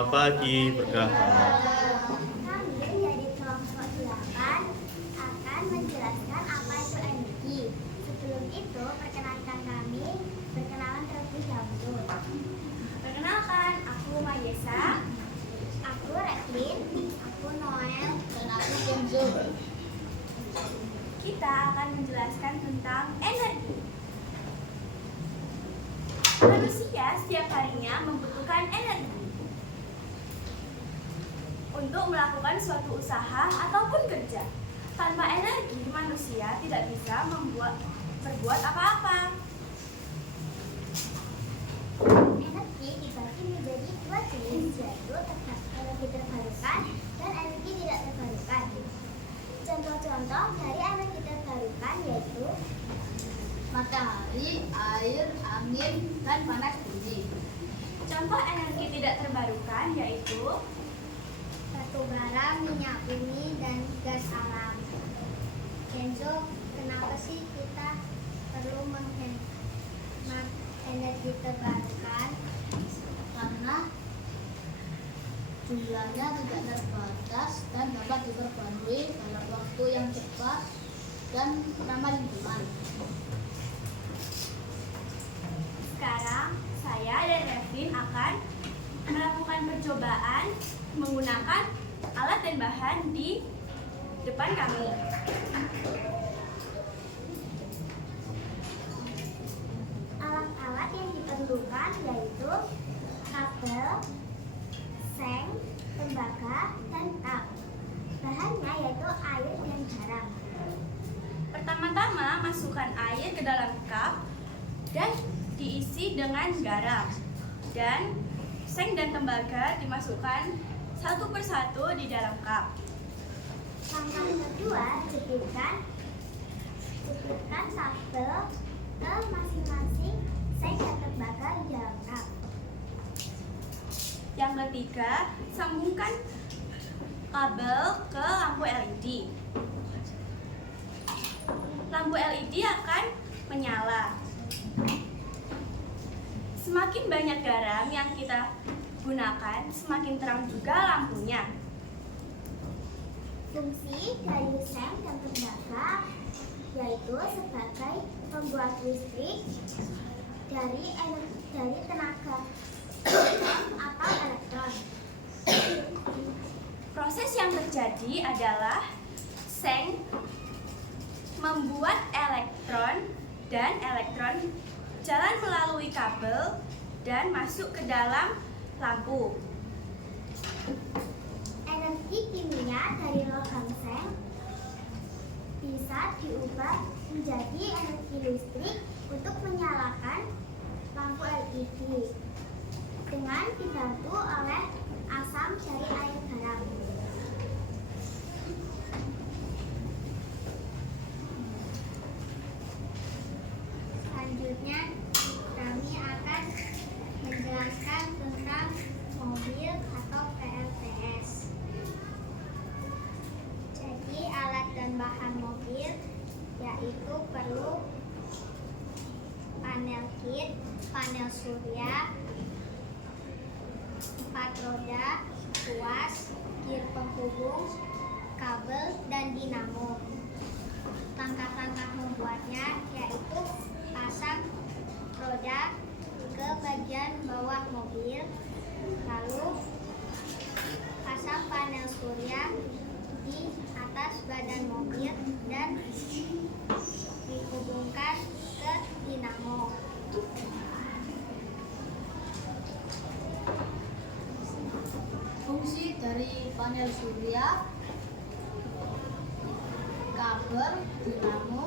Selamat pagi, berkah. Kami dari kelompok 8 akan menjelaskan apa itu energi. Sebelum itu, perkenalkan kami berkenalan terlebih dahulu. Perkenalkan, aku Mayesa, aku Reklin, aku Noel, dan aku Kenzo. Kita akan menjelaskan tentang energi. Manusia setiap harinya membutuhkan energi untuk melakukan suatu usaha ataupun kerja. Tanpa energi, manusia tidak bisa berbuat apa-apa. Energi dibagi menjadi dua jenis, yaitu energi terbarukan dan energi tidak terbarukan. Contoh-contoh dari energi terbarukan yaitu matahari, air, angin, dan panas bumi. contoh energi tidak terbarukan yaitu batu bara, minyak bumi, dan gas alam. Kenzo, kenapa sih kita perlu menghemat energi terbarukan? Karena jumlahnya tidak terbatas dan dapat diperbarui dalam waktu yang cepat dan ramah lingkungan. Sekarang saya dan Revin akan melakukan percobaan menggunakan alat dan bahan di depan kami. Alat-alat yang diperlukan yaitu kabel, seng, tembaga, dan tap. Bahannya yaitu air dan garam. Pertama-tama masukkan air ke dalam cup dan diisi dengan garam. Dan seng dan tembaga dimasukkan satu persatu di dalam cup. Langkah kedua, jepitkan kabel ke masing-masing seng dan tembaga di dalam cup. Yang ketiga, sambungkan kabel ke lampu LED. Lampu LED akan menyala. Semakin banyak garam yang kita gunakan, semakin terang juga lampunya. Fungsi dari seng dan tembaga yaitu sebagai pembuat listrik dari tenaga atau elektron. Proses yang terjadi adalah seng membuat elektron dan elektron jalan melalui kabel dan masuk ke dalam lampu. Energi kimia dari logam seng bisa diubah menjadi energi listrik untuk menyalakan lampu LED dengan dibantu oleh asam dari air garam. Selanjutnya, kami akan menjelaskan tentang mobil atau PLTS. Jadi, alat dan bahan mobil yaitu perlu panel kit, panel surya, 4 roda, tuas, gir penghubung, kabel, dan dinamo. Langkah-langkah membuatnya yaitu pasang roda ke bagian bawah mobil, lalu pasang panel surya di atas badan mobil dan dihubungkan ke dinamo. Fungsi dari panel surya, kabel, dinamo,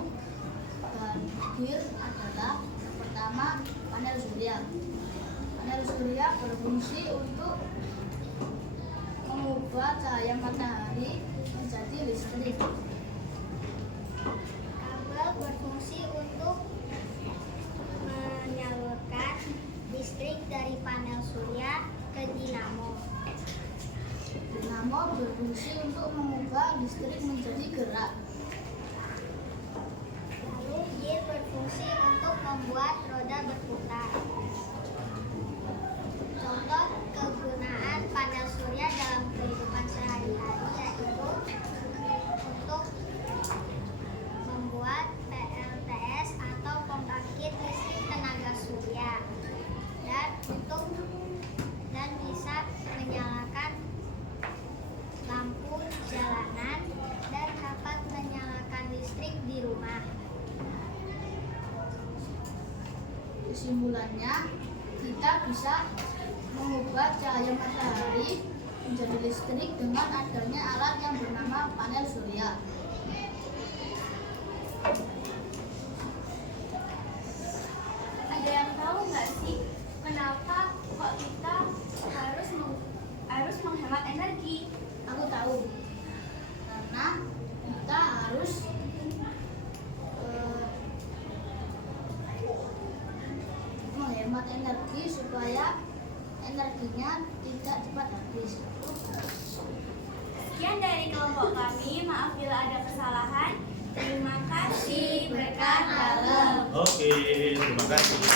dan gear adalah pertama panel surya. Panel surya berfungsi untuk mengubah cahaya matahari menjadi listrik. Kabel berfungsi untuk menyalurkan listrik dari panel surya ke dinamo. Dinamo berfungsi untuk mengubah listrik menjadi gerak. Lalu gear berfungsi untuk membuat roda berputar. Contoh kegunaan panel kesimpulannya, kita bisa mengubah cahaya matahari menjadi listrik dengan adanya alat yang bernama panel surya. Ada yang tahu nggak sih kenapa kok kita harus menghemat energi? Aku tahu, karena kita harus menghemat energi supaya energinya tidak cepat habis. Sekian dari kelompok kami, maaf bila ada kesalahan. Terima kasih, berkah dalam. Oke, terima kasih.